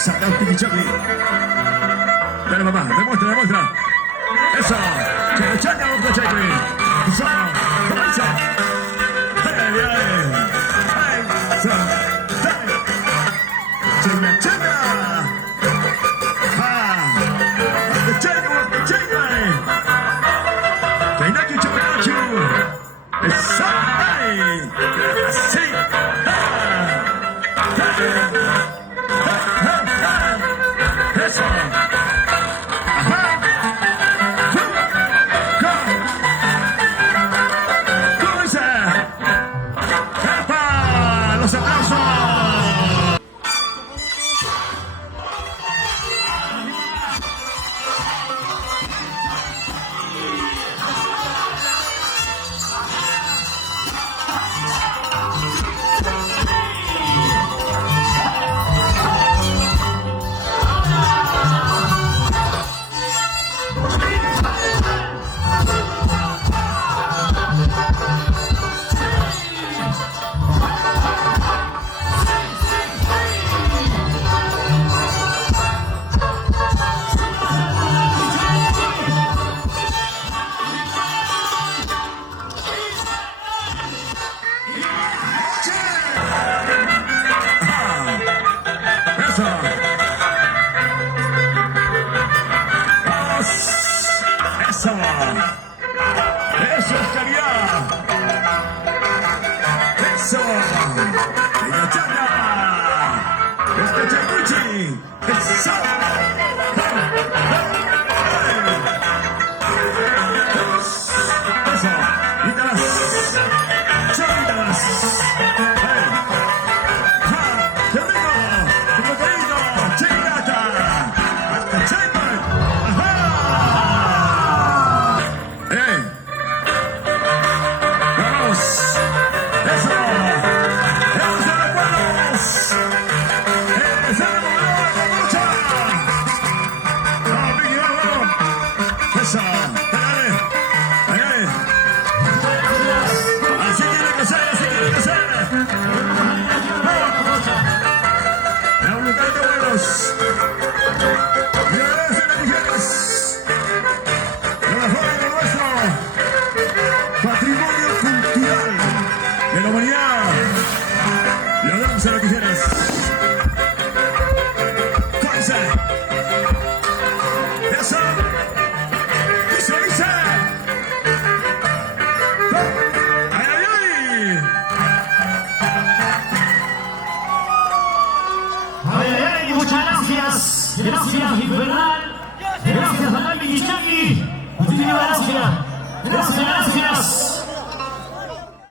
Saca un tiquichaki. Dale, papá, demuestra, demuestra. Eso. Cheque, cheque, otro cheque. Eso. Eso. Dale, dale. Eso. Dale. Cheque, cheque. Ah. The cheque, the cheque. Kainaki, chokonachu. Eso. Dale. Así. Eso. Los aplausos. Eso. Eso es calidad. Eso. Ella chana. Este chacuchi. Eso. Eso. Nicolás. Nicolás. ¡Qué rico! ¡Qué cocaíno! ¡Chingata! ¡Hasta chinga! Así tiene que ser, así tiene que ser. La unidad de vuelos. Miradores de las mujeres. Lo mejor de lo nuestro. Patrimonio cultural de la humanidad. Miradores de las mujeres. Conce. Eso. Dice, dice. Muchas gracias. Gracias, Infernal. Gracias, Daniel Michaki. Muchísimas gracias. Gracias, gracias.